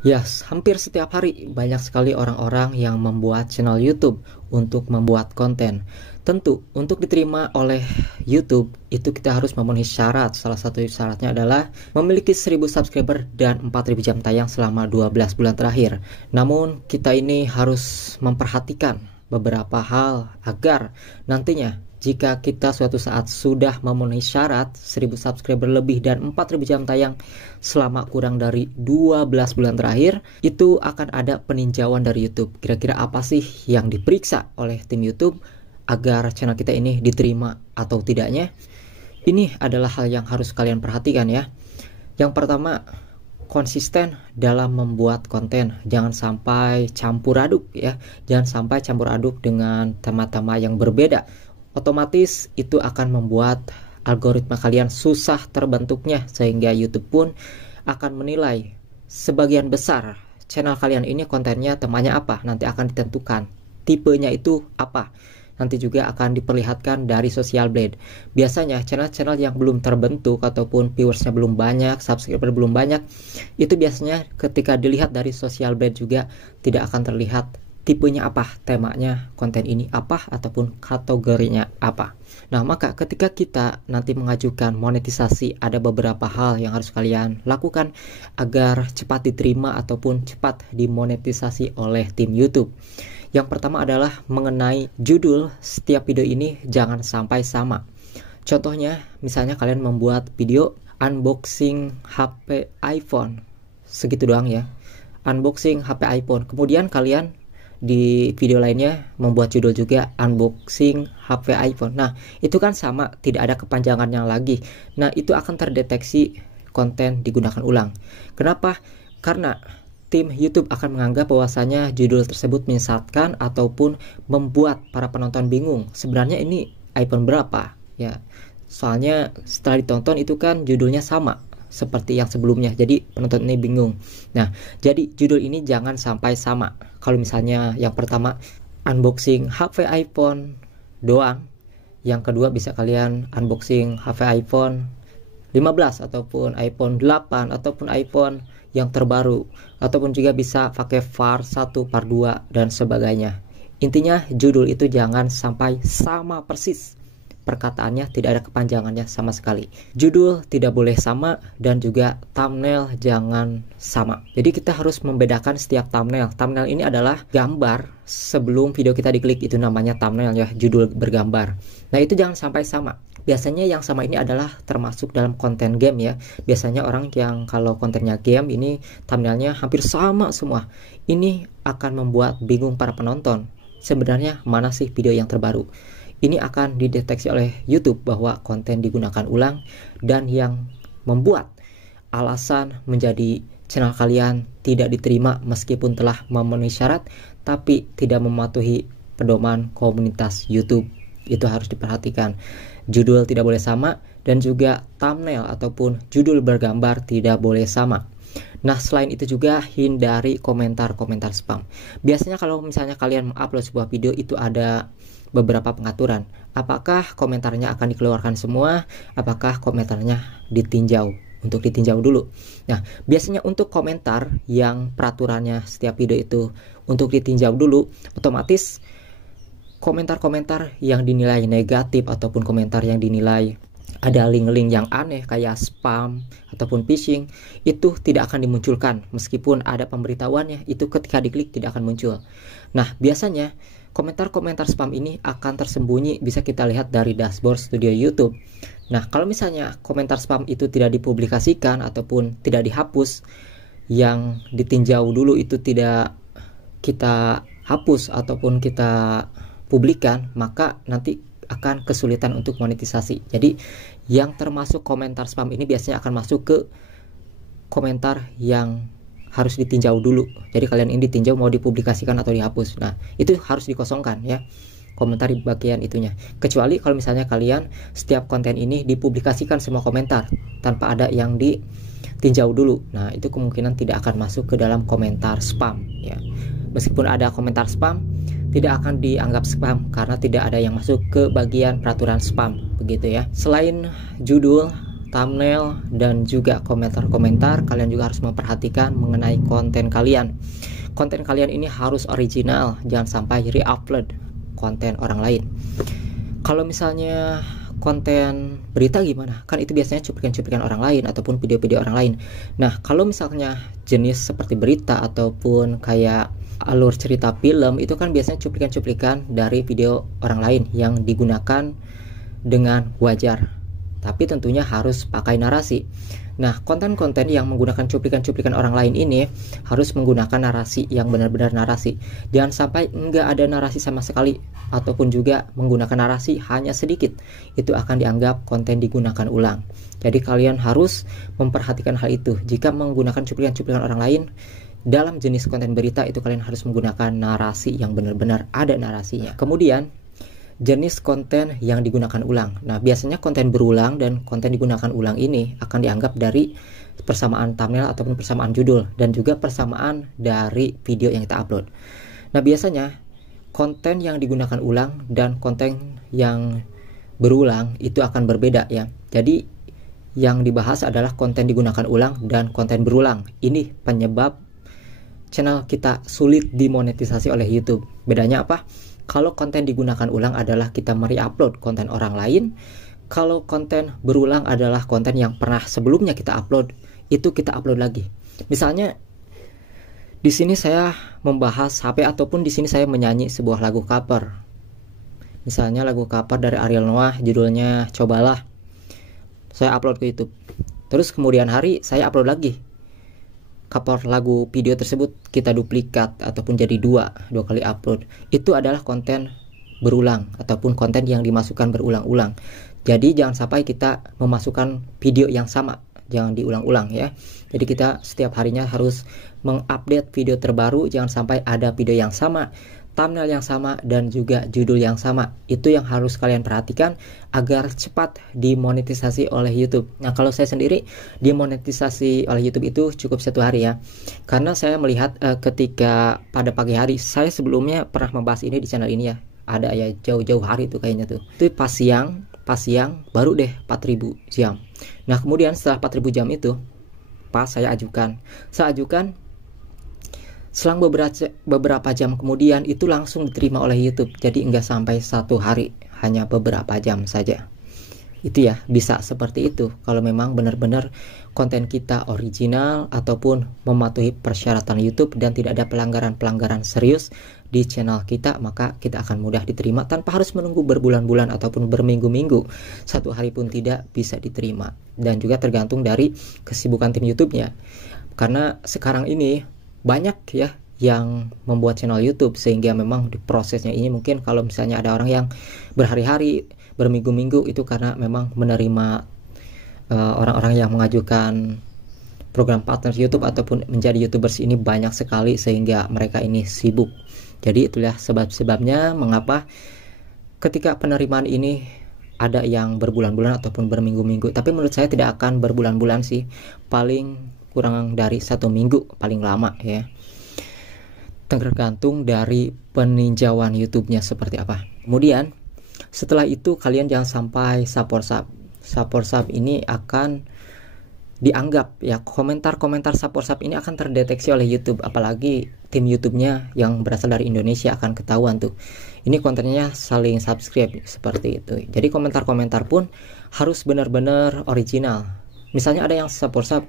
Yes, hampir setiap hari banyak sekali orang-orang yang membuat channel YouTube untuk membuat konten. Tentu, untuk diterima oleh YouTube, itu kita harus memenuhi syarat. Salah satu syaratnya adalah memiliki 1000 subscriber dan 4000 jam tayang selama 12 bulan terakhir. Namun, kita ini harus memperhatikan beberapa hal agar nantinya jika kita suatu saat sudah memenuhi syarat 1000 subscriber lebih dan 4000 jam tayang selama kurang dari 12 bulan terakhir, itu akan ada peninjauan dari YouTube. Kira-kira apa sih yang diperiksa oleh tim YouTube agar channel kita ini diterima atau tidaknya? Ini adalah hal yang harus kalian perhatikan ya. Yang pertama, konsisten dalam membuat konten. Jangan sampai campur aduk ya. Jangan sampai campur aduk dengan tema-tema yang berbeda. Otomatis itu akan membuat algoritma kalian susah terbentuknya, sehingga YouTube pun akan menilai sebagian besar channel kalian ini kontennya temanya apa. Nanti akan ditentukan tipenya itu apa. Nanti juga akan diperlihatkan dari Social Blade. Biasanya channel-channel yang belum terbentuk ataupun viewersnya belum banyak, subscriber belum banyak, itu biasanya ketika dilihat dari Social Blade juga tidak akan terlihat tipenya apa, temanya konten ini apa, ataupun kategorinya apa. Nah, maka ketika kita nanti mengajukan monetisasi, ada beberapa hal yang harus kalian lakukan agar cepat diterima ataupun cepat dimonetisasi oleh tim YouTube. Yang pertama adalah mengenai judul setiap video ini jangan sampai sama. Contohnya, misalnya kalian membuat video unboxing HP iPhone, segitu doang ya, unboxing HP iPhone. Kemudian kalian di video lainnya membuat judul juga unboxing HP iPhone. Nah, itu kan sama, tidak ada kepanjangannya lagi. Nah, itu akan terdeteksi konten digunakan ulang. Kenapa? Karena tim YouTube akan menganggap bahwasanya judul tersebut menyesatkan ataupun membuat para penonton bingung. Sebenarnya ini iPhone berapa? Ya, soalnya setelah ditonton itu kan judulnya sama seperti yang sebelumnya, jadi penonton ini bingung. Nah, jadi judul ini jangan sampai sama. Kalau misalnya yang pertama unboxing HP iPhone doang, yang kedua bisa kalian unboxing HP iPhone 15 ataupun iPhone 8 ataupun iPhone yang terbaru, ataupun juga bisa pakai VAR 1, VAR 2 dan sebagainya. Intinya judul itu jangan sampai sama persis. Perkataannya tidak ada kepanjangannya sama sekali. Judul tidak boleh sama dan juga thumbnail jangan sama. Jadi kita harus membedakan setiap thumbnail. Thumbnail ini adalah gambar sebelum video kita diklik, itu namanya thumbnail ya, judul bergambar. Nah, itu jangan sampai sama. Biasanya yang sama ini adalah termasuk dalam konten game ya. Biasanya orang yang kalau kontennya game ini thumbnailnya hampir sama semua. Ini akan membuat bingung para penonton. Sebenarnya mana sih video yang terbaru? Ini akan dideteksi oleh YouTube bahwa konten digunakan ulang, dan yang membuat alasan menjadi channel kalian tidak diterima meskipun telah memenuhi syarat tapi tidak mematuhi pedoman komunitas YouTube. Itu harus diperhatikan. Judul tidak boleh sama dan juga thumbnail ataupun judul bergambar tidak boleh sama. Nah, selain itu juga hindari komentar-komentar spam. Biasanya kalau misalnya kalian mengupload sebuah video itu ada beberapa pengaturan. Apakah komentarnya akan dikeluarkan semua? Apakah komentarnya ditinjau? Untuk ditinjau dulu. Nah, biasanya untuk komentar yang peraturannya setiap video itu untuk ditinjau dulu, otomatis komentar-komentar yang dinilai negatif ataupun komentar yang dinilai ada link-link yang aneh kayak spam ataupun phishing, itu tidak akan dimunculkan meskipun ada pemberitahuannya. Itu ketika diklik tidak akan muncul. Nah, biasanya komentar-komentar spam ini akan tersembunyi, bisa kita lihat dari dashboard studio YouTube. Nah, kalau misalnya komentar spam itu tidak dipublikasikan ataupun tidak dihapus, yang ditinjau dulu itu tidak kita hapus ataupun kita publikan, maka nanti akan kesulitan untuk monetisasi. Jadi yang termasuk komentar spam ini biasanya akan masuk ke komentar yang harus ditinjau dulu. Jadi kalian ini ditinjau mau dipublikasikan atau dihapus. Nah, itu harus dikosongkan ya, komentar di bagian itunya. Kecuali kalau misalnya kalian setiap konten ini dipublikasikan semua komentar tanpa ada yang ditinjau dulu. Nah, itu kemungkinan tidak akan masuk ke dalam komentar spam ya. Meskipun ada komentar spam, tidak akan dianggap spam karena tidak ada yang masuk ke bagian peraturan spam begitu ya. Selain judul, thumbnail, dan juga komentar-komentar. Kalian juga harus memperhatikan mengenai konten kalian. Konten kalian ini harus original, jangan sampai re-upload konten orang lain. Kalau misalnya konten berita gimana? Kan itu biasanya cuplikan-cuplikan orang lain ataupun video-video orang lain. Nah, kalau misalnya jenis seperti berita ataupun kayak alur cerita film, itu kan biasanya cuplikan-cuplikan dari video orang lain yang digunakan dengan wajar, tapi tentunya harus pakai narasi. Nah, konten-konten yang menggunakan cuplikan-cuplikan orang lain ini harus menggunakan narasi yang benar-benar narasi. Jangan sampai nggak ada narasi sama sekali, ataupun juga menggunakan narasi hanya sedikit. Itu akan dianggap konten digunakan ulang. Jadi kalian harus memperhatikan hal itu. Jika menggunakan cuplikan-cuplikan orang lain dalam jenis konten berita, itu kalian harus menggunakan narasi yang benar-benar ada narasinya. Kemudian jenis konten yang digunakan ulang. Nah, biasanya konten berulang dan konten digunakan ulang ini akan dianggap dari persamaan thumbnail ataupun persamaan judul, dan juga persamaan dari video yang kita upload. Nah, biasanya konten yang digunakan ulang dan konten yang berulang itu akan berbeda ya. Jadi yang dibahas adalah konten digunakan ulang dan konten berulang. Ini penyebab channel kita sulit dimonetisasi oleh YouTube. Bedanya apa? Kalau konten digunakan ulang adalah kita mereupload konten orang lain. Kalau konten berulang adalah konten yang pernah sebelumnya kita upload, itu kita upload lagi. Misalnya di sini saya membahas HP, ataupun di sini saya menyanyi sebuah lagu cover. Misalnya lagu cover dari Ariel Noah, judulnya Cobalah. Saya upload ke YouTube. Terus kemudian hari saya upload lagi cover lagu video tersebut, kita duplikat ataupun jadi dua kali upload. Itu adalah konten berulang ataupun konten yang dimasukkan berulang-ulang. Jadi jangan sampai kita memasukkan video yang sama, jangan diulang-ulang ya. Jadi kita setiap harinya harus mengupdate video terbaru, jangan sampai ada video yang sama, thumbnail yang sama, dan juga judul yang sama. Itu yang harus kalian perhatikan agar cepat dimonetisasi oleh YouTube. Nah, kalau saya sendiri dimonetisasi oleh YouTube itu cukup 1 hari ya, karena saya melihat ketika pada pagi hari, saya sebelumnya pernah membahas ini di channel ini ya, ada ya jauh-jauh hari itu kayaknya tuh. Itu pas siang baru deh 4000 jam. Nah, kemudian setelah 4000 jam itu pas saya ajukan selang beberapa jam kemudian itu langsung diterima oleh YouTube. Jadi enggak sampai 1 hari, hanya beberapa jam saja. Itu ya, bisa seperti itu kalau memang benar-benar konten kita original ataupun mematuhi persyaratan YouTube dan tidak ada pelanggaran-pelanggaran serius di channel kita, maka kita akan mudah diterima tanpa harus menunggu berbulan-bulan ataupun berminggu-minggu. 1 hari pun tidak bisa diterima. Dan juga tergantung dari kesibukan tim YouTube-nya. Karena sekarang ini banyak ya yang membuat channel YouTube, sehingga memang di prosesnya ini mungkin kalau misalnya ada orang yang berhari-hari, berminggu-minggu, itu karena memang menerima orang-orang yang mengajukan program partner YouTube ataupun menjadi YouTubers ini banyak sekali, sehingga mereka ini sibuk. Jadi itulah sebab-sebabnya mengapa ketika penerimaan ini ada yang berbulan-bulan ataupun berminggu-minggu. Tapi menurut saya tidak akan berbulan-bulan sih, paling kurang dari 1 minggu paling lama ya, tergantung dari peninjauan YouTube-nya seperti apa. Kemudian setelah itu kalian jangan sampai support sub ini akan dianggap ya, komentar-komentar support sub ini akan terdeteksi oleh YouTube, apalagi tim YouTube-nya yang berasal dari Indonesia akan ketahuan tuh. Ini kontennya saling subscribe seperti itu. Jadi komentar-komentar pun harus benar-benar original. Misalnya ada yang support sub,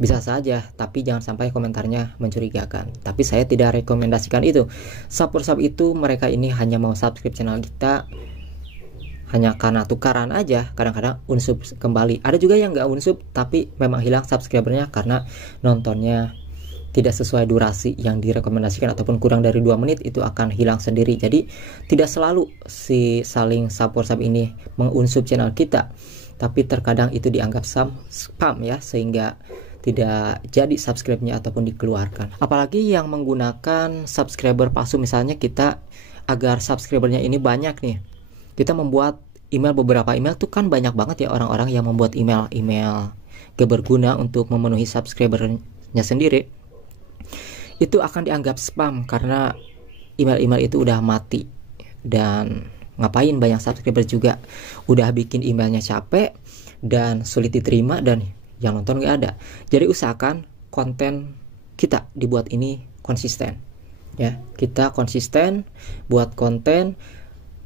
bisa saja, tapi jangan sampai komentarnya mencurigakan. Tapi saya tidak rekomendasikan itu. Support sub itu mereka ini hanya mau subscribe channel kita hanya karena tukaran aja, kadang-kadang unsub kembali. Ada juga yang nggak unsub tapi memang hilang subscribernya karena nontonnya tidak sesuai durasi yang direkomendasikan ataupun kurang dari 2 menit, itu akan hilang sendiri. Jadi tidak selalu si saling support sub ini mengunsub channel kita, tapi terkadang itu dianggap spam ya, sehingga tidak jadi subscribe-nya ataupun dikeluarkan. Apalagi yang menggunakan subscriber palsu, misalnya kita agar subscribernya ini banyak nih, kita membuat email, beberapa email tuh kan banyak banget ya orang-orang yang membuat email gak berguna untuk memenuhi subscribernya sendiri. Itu akan dianggap spam karena email-email itu udah mati. Dan ngapain banyak subscriber juga, udah bikin emailnya capek, dan sulit diterima dan yang nonton gak ada. Jadi usahakan konten kita dibuat ini konsisten ya. Kita konsisten buat konten.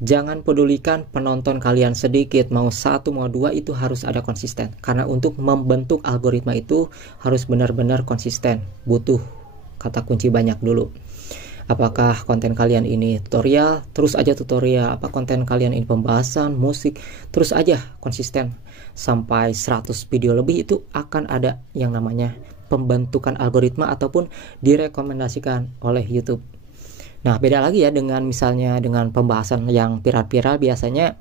Jangan pedulikan penonton kalian sedikit, mau 1 mau 2, itu harus ada konsisten. Karena untuk membentuk algoritma itu harus benar-benar konsisten. Butuh kata kunci banyak dulu. Apakah konten kalian ini tutorial, terus aja tutorial. Apa konten kalian ini pembahasan, musik, terus aja konsisten. Sampai 100 video lebih itu akan ada yang namanya pembentukan algoritma ataupun direkomendasikan oleh YouTube. Nah, beda lagi ya dengan misalnya dengan pembahasan yang viral-viral, biasanya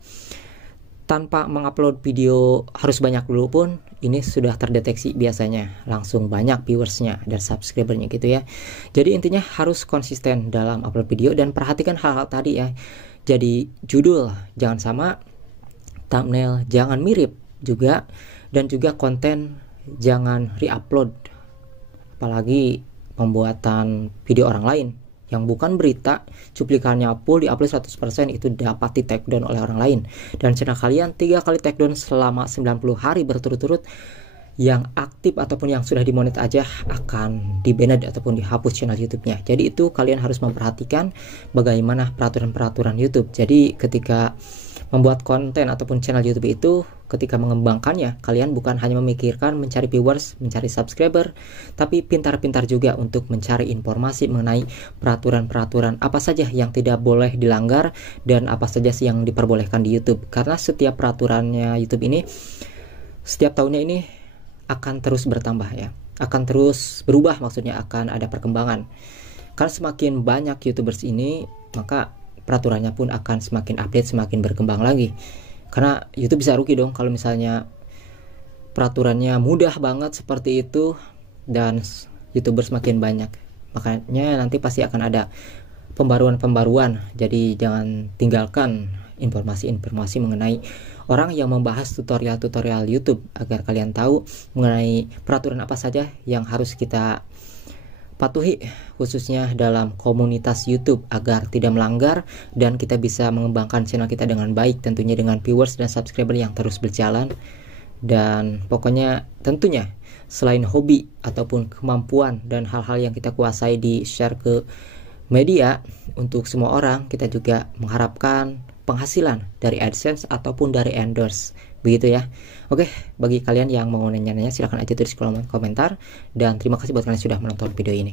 tanpa mengupload video harus banyak dulu pun ini sudah terdeteksi biasanya langsung banyak viewersnya dan subscribernya gitu ya. Jadi intinya harus konsisten dalam upload video dan perhatikan hal-hal tadi ya. Jadi judul jangan sama, thumbnail jangan mirip juga, dan juga konten jangan re-upload. Apalagi pembuatan video orang lain yang bukan berita, cuplikannya full di-upload 100%, itu dapat di-take down oleh orang lain. Dan channel kalian 3 kali take down selama 90 hari berturut-turut, yang aktif ataupun yang sudah dimonet aja akan di-banned ataupun dihapus channel YouTube-nya. Jadi itu kalian harus memperhatikan bagaimana peraturan-peraturan YouTube. Jadi ketika membuat konten ataupun channel YouTube itu, ketika mengembangkannya, kalian bukan hanya memikirkan mencari viewers, mencari subscriber, tapi pintar-pintar juga untuk mencari informasi mengenai peraturan-peraturan apa saja yang tidak boleh dilanggar dan apa saja sih yang diperbolehkan di YouTube. Karena setiap peraturannya YouTube ini, setiap tahunnya ini akan terus bertambah ya, akan terus berubah, maksudnya akan ada perkembangan. Karena semakin banyak YouTubers ini, maka peraturannya pun akan semakin update, semakin berkembang lagi. Karena YouTube bisa rugi dong kalau misalnya peraturannya mudah banget seperti itu dan YouTubers semakin banyak. Makanya nanti pasti akan ada pembaruan-pembaruan. Jadi jangan tinggalkan informasi-informasi mengenai orang yang membahas tutorial-tutorial YouTube agar kalian tahu mengenai peraturan apa saja yang harus kita patuhi, khususnya dalam komunitas YouTube, agar tidak melanggar dan kita bisa mengembangkan channel kita dengan baik, tentunya dengan viewers dan subscriber yang terus berjalan. Dan pokoknya tentunya selain hobi ataupun kemampuan dan hal-hal yang kita kuasai di share ke media untuk semua orang, kita juga mengharapkan penghasilan dari AdSense ataupun dari endorse, begitu ya. Oke, bagi kalian yang mau nanya-nanya silahkan aja tulis di kolom komentar, dan terima kasih buat kalian yang sudah menonton video ini.